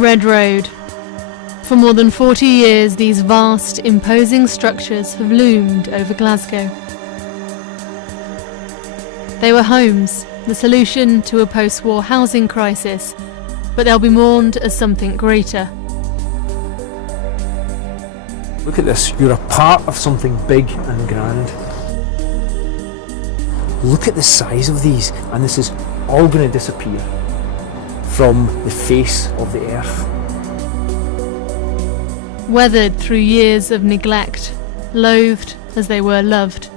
Red Road. For more than 40 years, these vast, imposing structures have loomed over Glasgow. They were homes, the solution to a post-war housing crisis, but they'll be mourned as something greater. Look at this, you're a part of something big and grand. Look at the size of these, and this is all going to disappear from the face of the earth. Weathered through years of neglect, loathed as they were loved.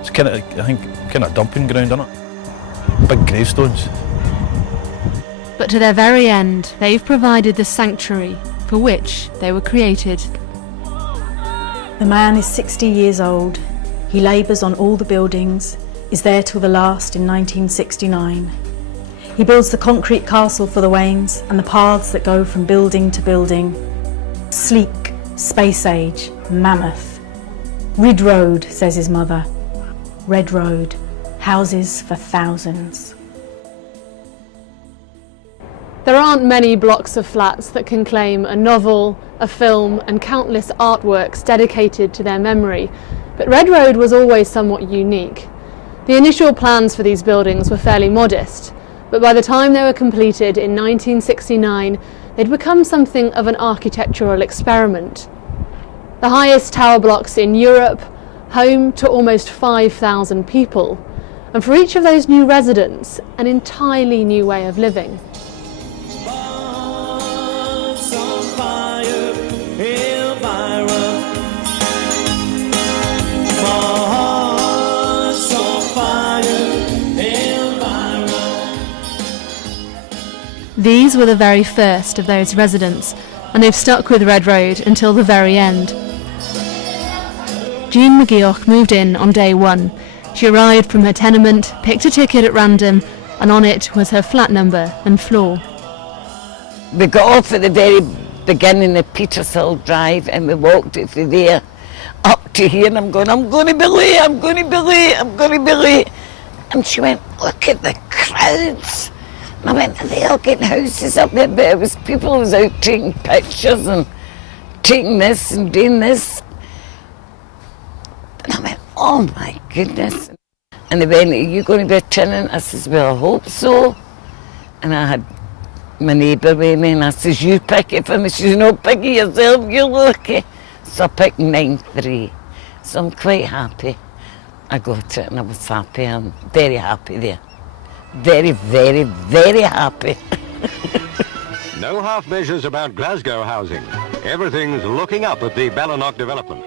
It's kind of dumping ground, isn't it? Big gravestones. But to their very end, they've provided the sanctuary for which they were created. The man is 60 years old. He labours on all the buildings, is there till the last in 1969. He builds the concrete castle for the wains and the paths that go from building to building. Sleek, space age, mammoth. Red Road, says his mother. Red Road, houses for thousands. There aren't many blocks of flats that can claim a novel, a film and countless artworks dedicated to their memory, but Red Road was always somewhat unique. The initial plans for these buildings were fairly modest, but by the time they were completed in 1969, they'd become something of an architectural experiment. The highest tower blocks in Europe, home to almost 5,000 people, and for each of those new residents, an entirely new way of living. These were the very first of those residents, and they've stuck with Red Road until the very end. Jean McGeoch moved in on day one. She arrived from her tenement, picked a ticket at random, and on it was her flat number and floor. We got off at the very beginning of Petershill Drive and we walked it from there up to here, and I'm going to be late, I'm going to be late, I'm going to be late. And she went, look at the crowds. And I went, are they all getting houses up there? But it was people who was out taking pictures and taking this and doing this. And I went, oh my goodness. And they went, are you going to be a tenant? I says, well, I hope so. And I had my neighbour with me, and I says, you pick it for me. She says, no, pick it yourself, you're lucky. So I picked 9-3. So I'm quite happy. I got it and I was happy. I'm very happy there. Very, very, very happy. No half measures about Glasgow housing. Everything's looking up at the Ballinlough development.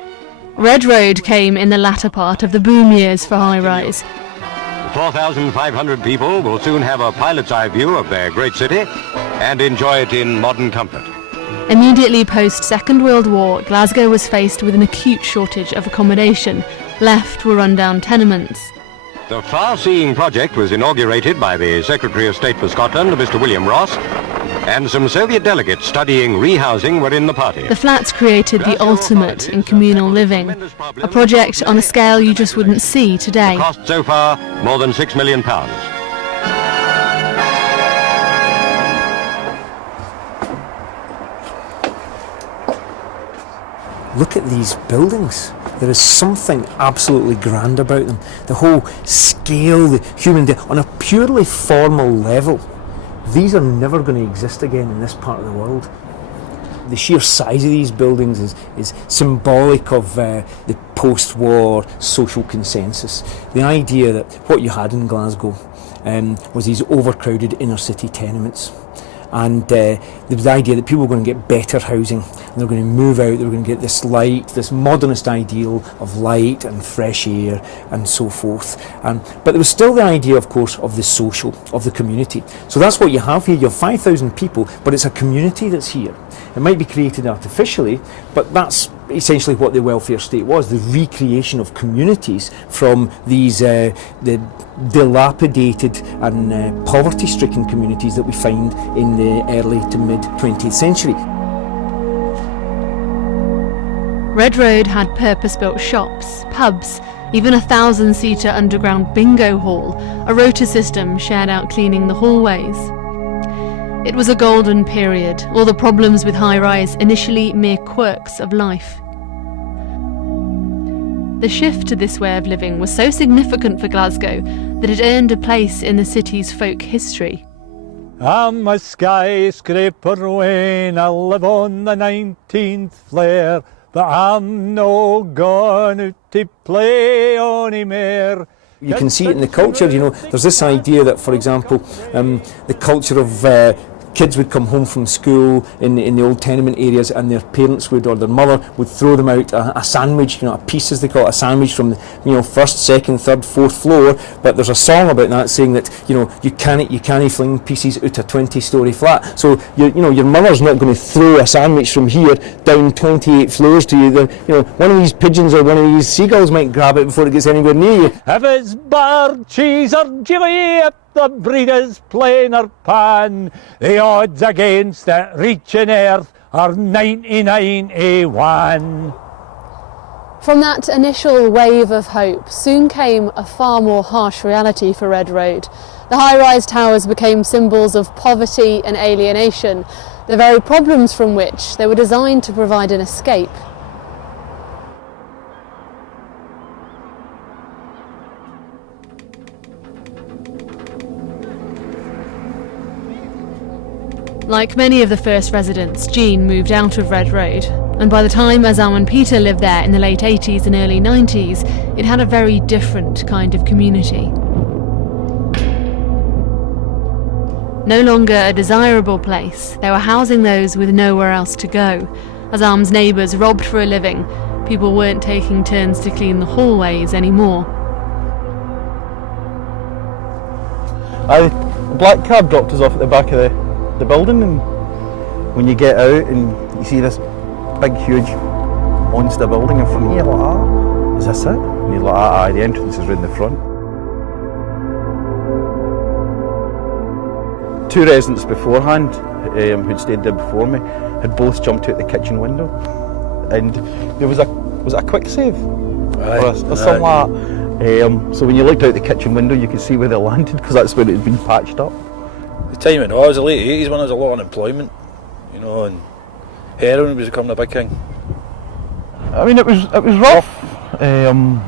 Red Road came in the latter part of the boom years for high-rise. 4,500 people will soon have a pilot's eye view of their great city and enjoy it in modern comfort. Immediately post-Second World War, Glasgow was faced with an acute shortage of accommodation. Left were run-down tenements. The far-seeing project was inaugurated by the Secretary of State for Scotland, Mr. William Ross, and some Soviet delegates studying rehousing were in the party. The flats created the ultimate in communal living, a project on a scale you just wouldn't see today. The cost so far, more than £6 million. Look at these buildings. There is something absolutely grand about them. The whole scale, the human, on a purely formal level, these are never going to exist again in this part of the world. The sheer size of these buildings is symbolic of the post-war social consensus. The idea that what you had in Glasgow was these overcrowded inner-city tenements. And there was the idea that people were going to get better housing, and they were going to move out, they were going to get this light, this modernist ideal of light and fresh air and so forth. But there was still the idea, of course, of the social, of the community. So that's what you have here. You have 5,000 people, but it's a community that's here. It might be created artificially, but that's essentially what the welfare state was, the recreation of communities from these the dilapidated and poverty-stricken communities that we find in the early to mid-20th century. Red Road had purpose-built shops, pubs, even a 1,000-seater underground bingo hall, a rota system shared out cleaning the hallways. It was a golden period, all the problems with high-rise initially mere quirks of life. The shift to this way of living was so significant for Glasgow that it earned a place in the city's folk history. I'm a skyscraper when I live on the 19th floor, but I'm no going to play anymore. You can see it in the culture, you know, there's this idea that, for example, the culture of kids would come home from school in the old tenement areas, and their parents would, or their mother would throw them out a sandwich, you know, a piece as they call it, a sandwich from the, you know, first, second, third, fourth floor. But there's a song about that saying that, you know, you can't fling pieces out a 20-storey flat. So you know, your mother's not going to throw a sandwich from here down 28 floors to you. Then, you know, one of these pigeons or one of these seagulls might grab it before it gets anywhere near you. If it's bird, cheese or jelly, if the breed is plain or pan, the odds against it reaching earth are 99-1. From that initial wave of hope soon came a far more harsh reality for Red Road. The high-rise towers became symbols of poverty and alienation, the very problems from which they were designed to provide an escape. Like many of the first residents, Jean moved out of Red Road, and by the time Azam and Peter lived there in the late 80s and early 90s, it had a very different kind of community. No longer a desirable place, they were housing those with nowhere else to go. Azam's neighbours robbed for a living, people weren't taking turns to clean the hallways anymore. The black cab dropped us off at the back of the building, and when you get out and you see this big huge monster building in front of you, you're like, ah, is this it? And you're like, ah, the entrance is round the front. Two residents beforehand who'd stayed there before me had both jumped out the kitchen window, and there was a quick save or something like that. So when you looked out the kitchen window you could see where they landed, because that's where it had been patched up. The time it was the late 80s when there was a lot of unemployment, you know, and heroin was becoming a big thing. I mean, it was rough. I mean,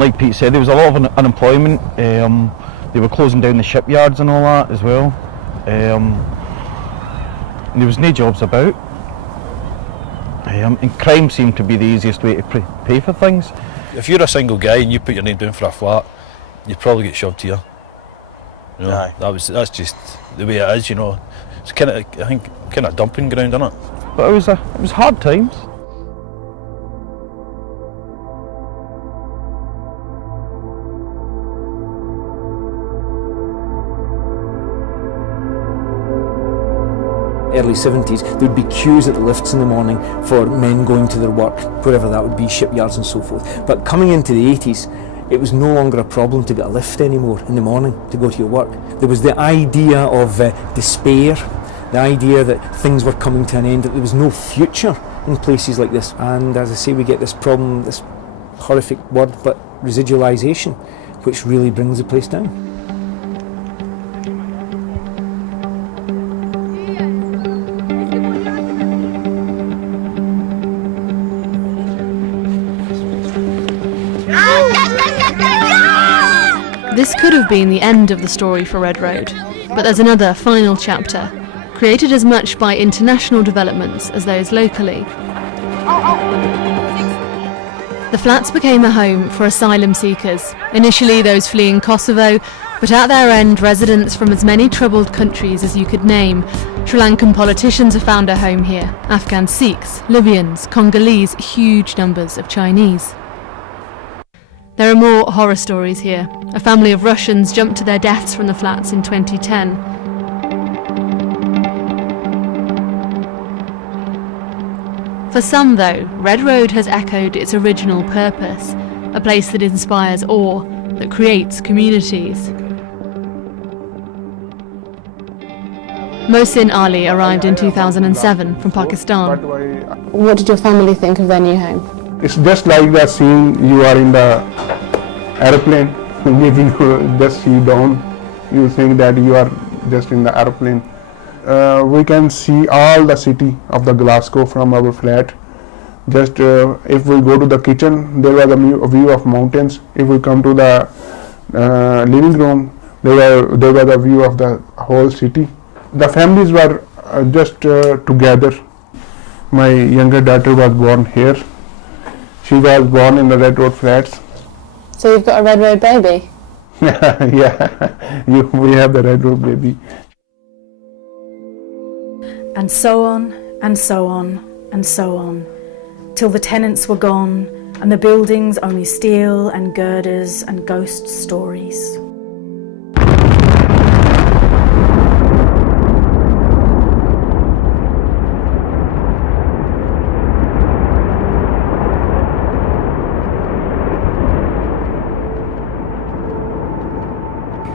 like Pete said, there was a lot of unemployment. They were closing down the shipyards and all that as well. And there was no jobs about. And crime seemed to be the easiest way to pay for things. If you're a single guy and you put your name down for a flat, you'd probably get shoved here. You know, that's just the way it is, you know. It's kind of, I think, kind of dumping ground, isn't it? But it was hard times. Early 70s, there would be queues at the lifts in the morning for men going to their work, wherever that would be, shipyards and so forth. But coming into the 80s, it was no longer a problem to get a lift anymore in the morning to go to your work. There was the idea of despair, the idea that things were coming to an end, that there was no future in places like this. And as I say, we get this problem, this horrific word, but residualisation, which really brings the place down. This could have been the end of the story for Red Road, but there's another final chapter, created as much by international developments as those locally. The flats became a home for asylum seekers, initially those fleeing Kosovo, but at their end residents from as many troubled countries as you could name. Sri Lankan politicians have found a home here, Afghan Sikhs, Libyans, Congolese, huge numbers of Chinese. There are more horror stories here. A family of Russians jumped to their deaths from the flats in 2010. For some, though, Red Road has echoed its original purpose, a place that inspires awe, that creates communities. Mohsin Ali arrived in 2007 from Pakistan. What did your family think of their new home? It's just like that scene you are in the airplane, maybe you just see down, you think that you are just in the airplane. we can see all the city of the Glasgow from our flat. Just if we go to the kitchen, there was a view of mountains. If we come to the living room, there was a view of the whole city. The families were just together. My younger daughter was born here. She was born in the Red Road flats. So you've got a Red Road baby? Yeah, we have the Red Road baby. And so on, and so on, and so on, till the tenants were gone and the buildings only steel and girders and ghost stories.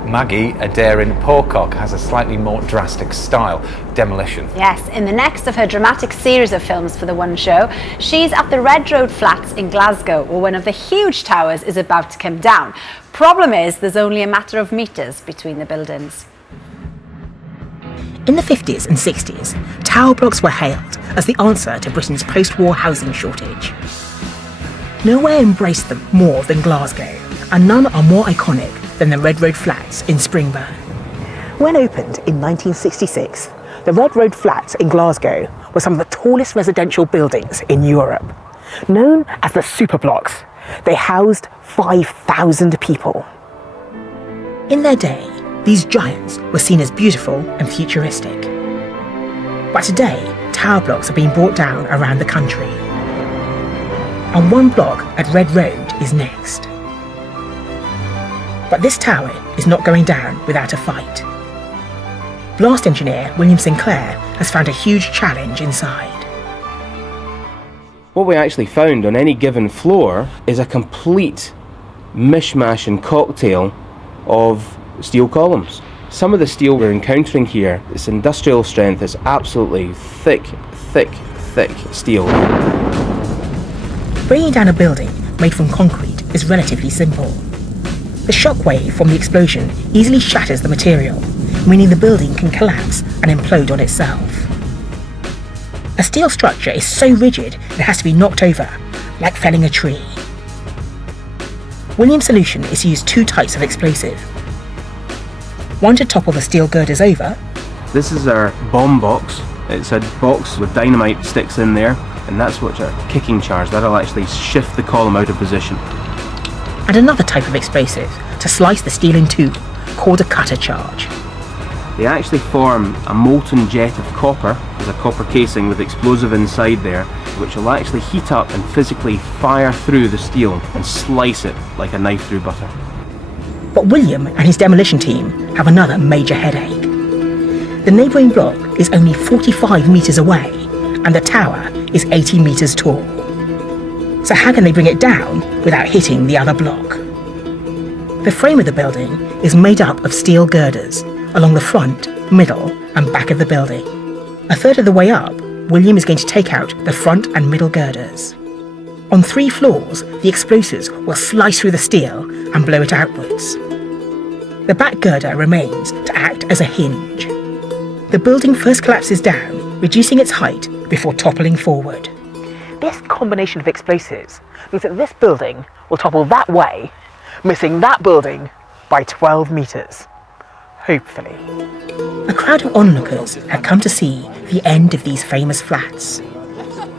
Maggie Adairn Pocock has a slightly more drastic style, Demolition. Yes, in the next of her dramatic series of films for the One Show, she's at the Red Road flats in Glasgow, where one of the huge towers is about to come down. Problem is, there's only a matter of metres between the buildings. In the 50s and 60s, tower blocks were hailed as the answer to Britain's post-war housing shortage. Nowhere embraced them more than Glasgow, and none are more iconic than the Red Road Flats in Springburn. When opened in 1966, the Red Road Flats in Glasgow were some of the tallest residential buildings in Europe. Known as the superblocks, they housed 5,000 people. In their day, these giants were seen as beautiful and futuristic. But today, tower blocks are being brought down around the country. And one block at Red Road is next. But this tower is not going down without a fight. Blast engineer William Sinclair has found a huge challenge inside. What we actually found on any given floor is a complete mishmash and cocktail of steel columns. Some of the steel we're encountering here, its industrial strength is absolutely thick steel. Bringing down a building made from concrete is relatively simple. The shockwave from the explosion easily shatters the material, meaning the building can collapse and implode on itself. A steel structure is so rigid it has to be knocked over, like felling a tree. William's solution is to use two types of explosive. One to topple the steel girders over. This is our bomb box. It's a box with dynamite sticks in there, and that's what's our kicking charge. That'll actually shift the column out of position. And another type of explosive to slice the steel in two, called a cutter charge. They actually form a molten jet of copper. There's a copper casing with explosive inside there, which will actually heat up and physically fire through the steel and slice it like a knife through butter. But William and his demolition team have another major headache. The neighbouring block is only 45 metres away, and the tower is 80 metres tall. So how can they bring it down without hitting the other block? The frame of the building is made up of steel girders along the front, middle and back of the building. A third of the way up, William is going to take out the front and middle girders. On 3 floors, the explosives will slice through the steel and blow it outwards. The back girder remains to act as a hinge. The building first collapses down, reducing its height before toppling forward. This combination of explosives means that this building will topple that way, missing that building by 12 metres. Hopefully. A crowd of onlookers had come to see the end of these famous flats.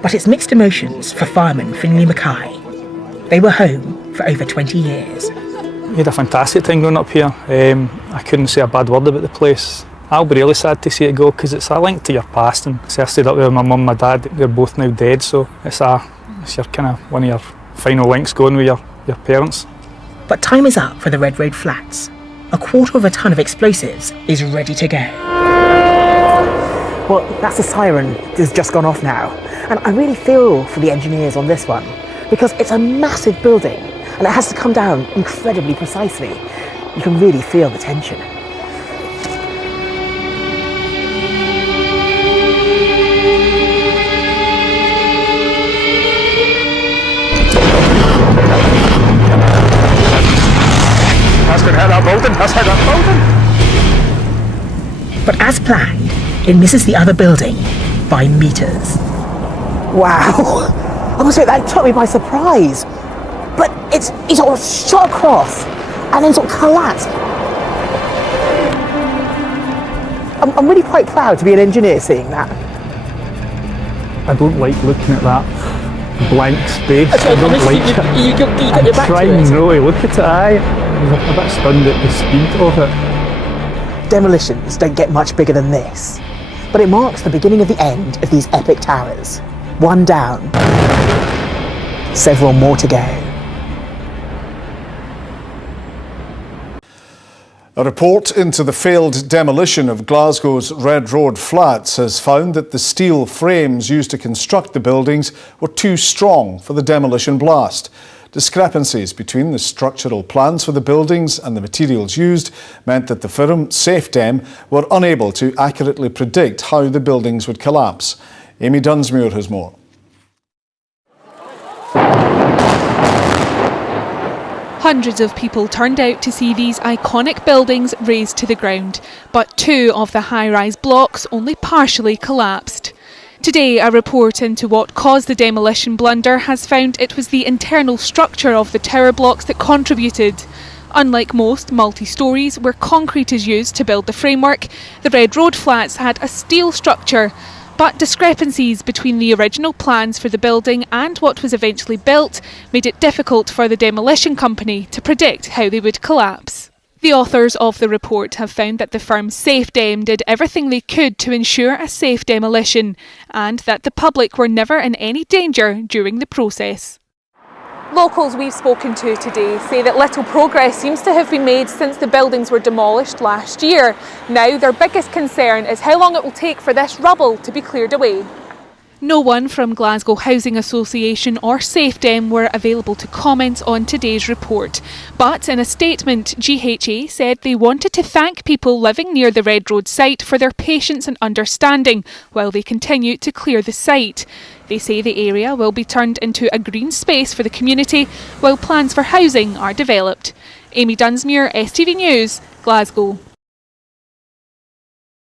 But it's mixed emotions for fireman Finlay Mackay. They were home for over 20 years. We had a fantastic time growing up here. I couldn't say a bad word about the place. I'll be really sad to see it go because it's a link to your past, and I stayed up there with my mum and my dad. They're both now dead, so it's your kind of one of your final links going with your parents. But time is up for the Red Road Flats. 1/4 ton of explosives is ready to go. Well, that's the siren that's just gone off now. And I really feel for the engineers on this one, because it's a massive building and it has to come down incredibly precisely. You can really feel the tension. That's going to hit that building. That's hit that building. But as planned, it misses the other building by metres. Wow! I must say, that took me by surprise. But it's sort of shot across and then sort of collapsed. I'm really quite proud to be an engineer seeing that. I don't like looking at that blank space. I don't like it. You got your back to trying it. really look at it. I'm a bit stunned at the speed of it. Demolitions don't get much bigger than this, but it marks the beginning of the end of these epic towers. One down, several more to go. A report into the failed demolition of Glasgow's Red Road flats has found that the steel frames used to construct the buildings were too strong for the demolition blast. Discrepancies between the structural plans for the buildings and the materials used meant that the firm SafeDem were unable to accurately predict how the buildings would collapse. Amy Dunsmuir has more. Hundreds of people turned out to see these iconic buildings razed to the ground, but 2 of the high-rise blocks only partially collapsed. Today, a report into what caused the demolition blunder has found it was the internal structure of the tower blocks that contributed. Unlike most multi-stories where concrete is used to build the framework, the Red Road flats had a steel structure. But discrepancies between the original plans for the building and what was eventually built made it difficult for the demolition company to predict how they would collapse. The authors of the report have found that the firm SafeDem did everything they could to ensure a safe demolition and that the public were never in any danger during the process. Locals we've spoken to today say that little progress seems to have been made since the buildings were demolished last year. Now their biggest concern is how long it will take for this rubble to be cleared away. No one from Glasgow Housing Association or SafeDem were available to comment on today's report. But in a statement, GHA said they wanted to thank people living near the Red Road site for their patience and understanding while they continue to clear the site. They say the area will be turned into a green space for the community while plans for housing are developed. Amy Dunsmuir, STV News, Glasgow.